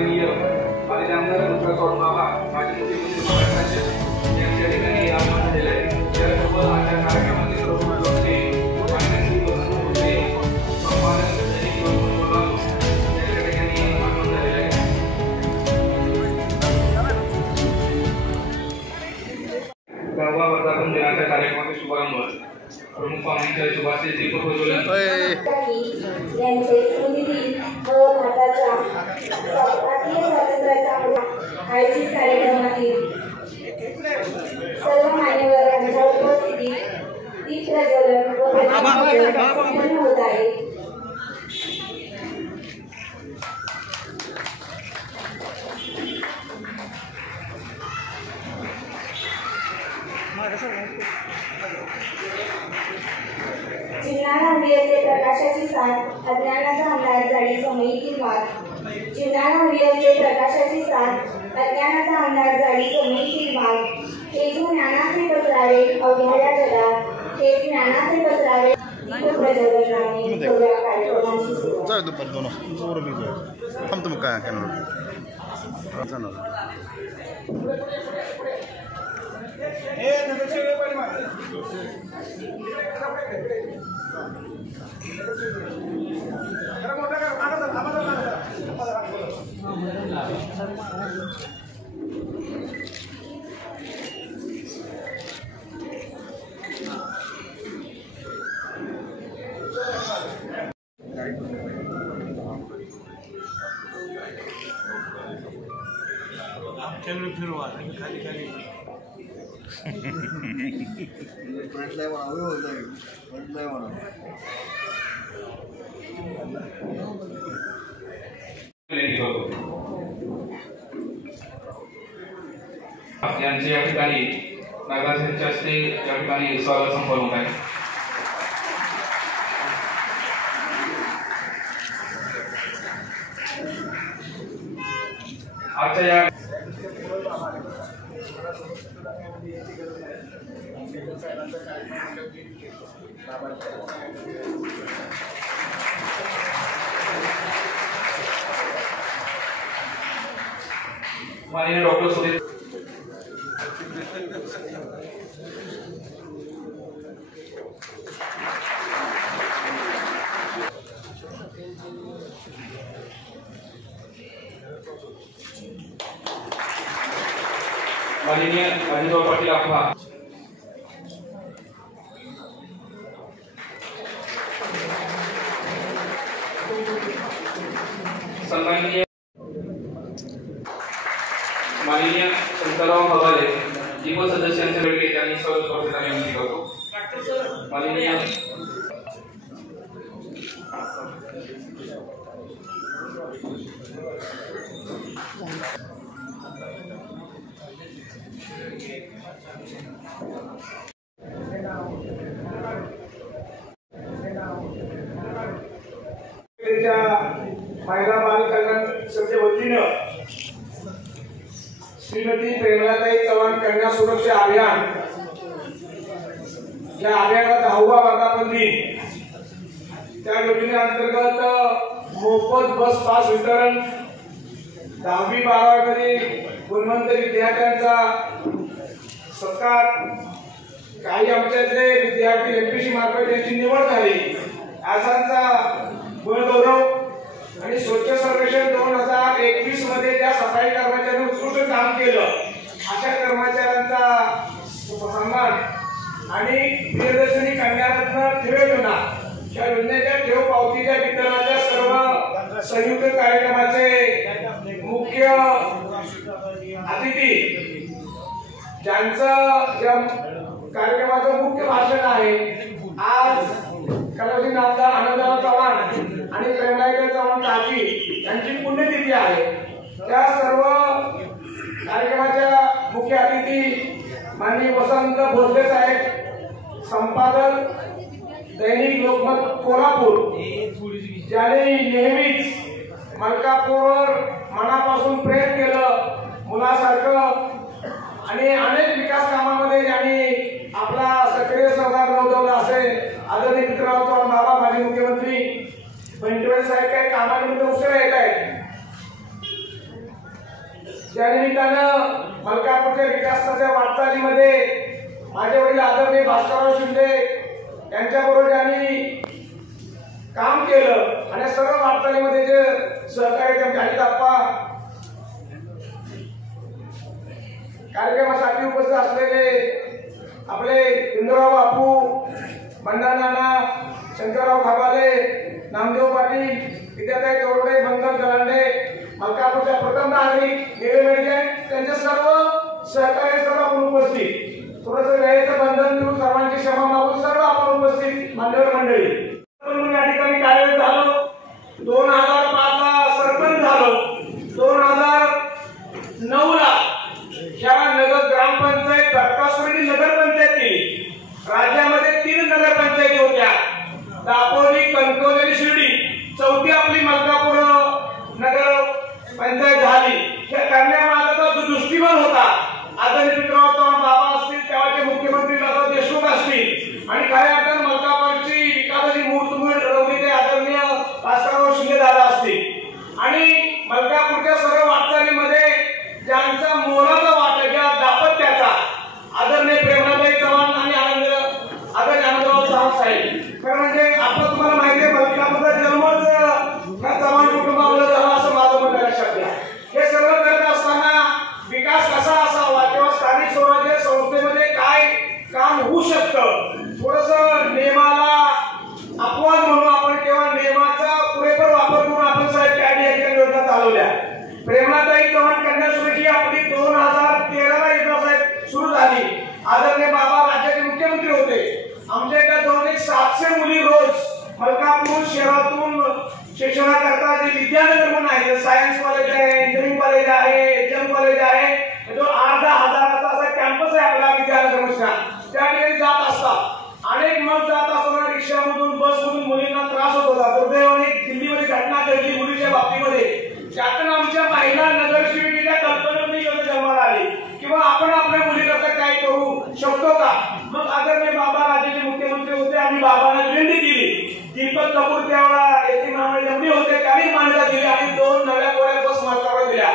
माननीय माझे आमदार डॉक्टर बाबा माझे मुख्यमंत्री महाराष्ट्राचे यांच्या ठिकाणी आव्हान दिले आहे। त्यासोबत आजच्या कार्यक्रमाचे सर्व वक्ते मान्य होते संपादक दैनिक लोकमतला यांच्या ठिकाणी आव्हान झालेले आहे। गावा वर्धापन दिनाच्या कार्यक्रमाचे शुभारंभ प्रमुख पाहुण्यांच्या शुभाचे दीपक प्रज्वलन यांचे स्मृतिदिन व भारताच्या राष्ट्रीय स्वातंत्र्याचा आयोजित कार्यक्रमातील सर्व मान्यवरांच्या उपस्थितीत दीप प्रज्वलन व प्रतिज्ञाविधी होत आहे। जीवनाला हवी असते प्रकाशाची साथ, अज्ञानाचा अंधार जाडी समयीतील मार्ग। जीवनाला हवी असते प्रकाशाची साथ, अज्ञानाचा अंधार जाडी समयीतील मार्ग। हे ज्ञानाचे पसरावे अवघ्या या जगात, हे ज्ञानाचे पसरावे दीप प्रज्वलनाने सगळ्या कार्यक्रमाची फिरवा खाली खाली फ्रंट लाइन बनाओगे हो जाएगी फ्रंट लाइन बनाओ यांचे या ठिकाणी नागराजांच्या हस्ते या ठिकाणी स्वागत संपन्न होत आहे। आजच्या या माननीय डॉक्टर सुरेश माननीय अजितराव पाटील आप्पा सन्माननीय माननीय शंकरराव भगाले युवा सदस्यांच्या वेळी त्यांनी स्वागत करण्याची विनंती करतो। माननीय महिला बाल कल्याण समितीच्या वतीनं श्रीमती प्रेमलाताई चव्हाण कन्या सुरक्षा अभियान या अभियानाचा 10वा वर्धापन दिन त्या योजनेअंतर्गत मोफत बस पास वितरण 10वी 12वी गुणवंत विद्यार्थ्यांचा सत्कार काही आमच्यातले विद्यार्थी एमपीसी मार्फत यांची निवड झाली असांचा गुणगौरव आणि स्वच्छ सर्वेक्षण 2021 मध्ये ज्या सफाई कर्मचाऱ्यांनी उत्कृष्ट काम केलं अशा कर्मचाऱ्यांचा सन्मान आणि प्रियदर्शनी कन्यारत्न ठेव योजना या योजनेच्या ठेव पावतीच्या वितरणाच्या सर्व संयुक्त कार्यक्रमाचे मुख्य अतिथी ज्यांचं कार्यक्रमाचं मुख्य भाषण आहे आज कलावती नामदार आनंदराव चव्हाण आणि प्रेमलाताई चव्हाण काकी यांची पुण्यतिथी आहे। त्या सर्व कार्यक्रमाच्या मुख्य अतिथी माननीय वसंत भोसले साहेब संपादक दैनिक लोकमत कोल्हापूर ज्याने नेहमीच मलकापूरवर मनापासून प्रेम केलं मुलासारखं आणि अनेक विकास कामामध्ये ज्यांनी आपला सक्रिय सहभाग नोंदवला असेल आदरणीय मित्रराव चव्हाण बाबा माजी मुख्यमंत्री बंटीवाडी साहेब काही कामानिमित्त उशिरा येत आहेत त्या निमित्तानं मलकापूरच्या विकासाच्या वाटचालीमध्ये माझे वडील आदरणीय भास्करराव शिंदे यांच्याबरोबर ज्यांनी काम केलं आणि सर्व वाटचालीमध्ये जे सहकार्य त्यांचे अनिताप्पा कार्यक्रमासाठी उपस्थित असलेले आपले इंद्रराव बापू, बंडा नाना, शंकरराव खाबाले, नामदेव पाटील, विद्याताई तोरडे, बंधन गलांडे, मलकापूरच्या प्रथम नागरिक निळे त्यांचे सर्व सहकार्य सर्व आपण उपस्थित, थोडंसं वेळेचं बंधन देऊन सर्वांची क्षमा मागून सर्व आपण उपस्थित मान्यवर मंडळी या ठिकाणी कार्यरत झालो. 2005 ला सरपंच झालो. 2009 ला ह्या नगर ग्रामपंचायत बरकासुर्डी नगरपंचायत केली. राज्यामध्ये 3 नगरपंचायती होत्या, दापोली, कणकवली आणि शिर्डी. चौथी आपली मलकापूर नगर पंचायत झाली. या करण्यामागचा जो दृष्टिकोन होता, आदरणीय विक्रमराव चव्हाण बाबा असतील, तेव्हाचे मुख्यमंत्री दादा देशमुख असतील आणि खऱ्या अर्थानं मलकापूरची विकासाची मूर्तमूळ ठरवली ते आदरणीय भास्करराव शिंदे दादा असतील. आणि मलकापूरच्या सर्व वाटचालीमध्ये ज्यांचा मोलाचा वाटा ज्या दाम्पत्याचा आदरणीय प्रेमनाथाई चव्हाण आणि आदरणीय आनंदराव चव्हाण साहेब. खरं म्हणजे आपण तुम्हाला माहिती आहे मलकापूरचा जन्मच या चव्हाण कुटुंबामध्ये झाला असं माझं मत लक्षात घ्या. हे सर्व करत असताना विकास कसा असावा किंवा स्थानिक स्वराज्य संस्थेमध्ये काय काम होऊ शकतं, थोडंसं नियमाला अपवाद म्हणून आपण किंवा नियमाचा पुरेपूर वापर करून आपण साहेब त्या ठिकाणी योजना चालवल्या. प्रेमनाथाई चव्हाण कन्या सुरक्षी आपली 2013 ला योजना साहेब सुरू झाली. आदरणीय बाबा राज्याचे मुख्यमंत्री होते. आमच्या एका जवळ 700 मुली रोज मलकापूर शहरातून शिक्षणाकरता जे विद्यानगर म्हणून आहे, सायन्स कॉलेज आहे, इंजिनिअरिंग कॉलेज आहे, एचएम कॉलेज आहे, जो 8,000-10,000चा असा कॅम्पस आहे आपला विद्यानगर मध्ये, त्या ठिकाणी जात असतात. अनेक मग जात असताना रिक्षामधून बसमधून मुलींना त्रास होत होता. दुर्दैवाने दिल्लीमध्ये घटना घडली मुलीच्या बाबतीमध्ये. त्यातून आमच्या महिला नगरसेविकेच्या कल्पनेतून योजना जन्माला आली किंवा आपण आपल्या मुलीकरता काय करू शकतो का. मग आदरणीय बाबा राज्याचे मुख्यमंत्री होते आणि बाबांना विनंती केली. दीपक कपूर त्यावेळेला एसटी महामंडळ होते, त्यांनी मान्यता दिली आणि 2 नव्या कोऱ्या बस मालकावर दिल्या.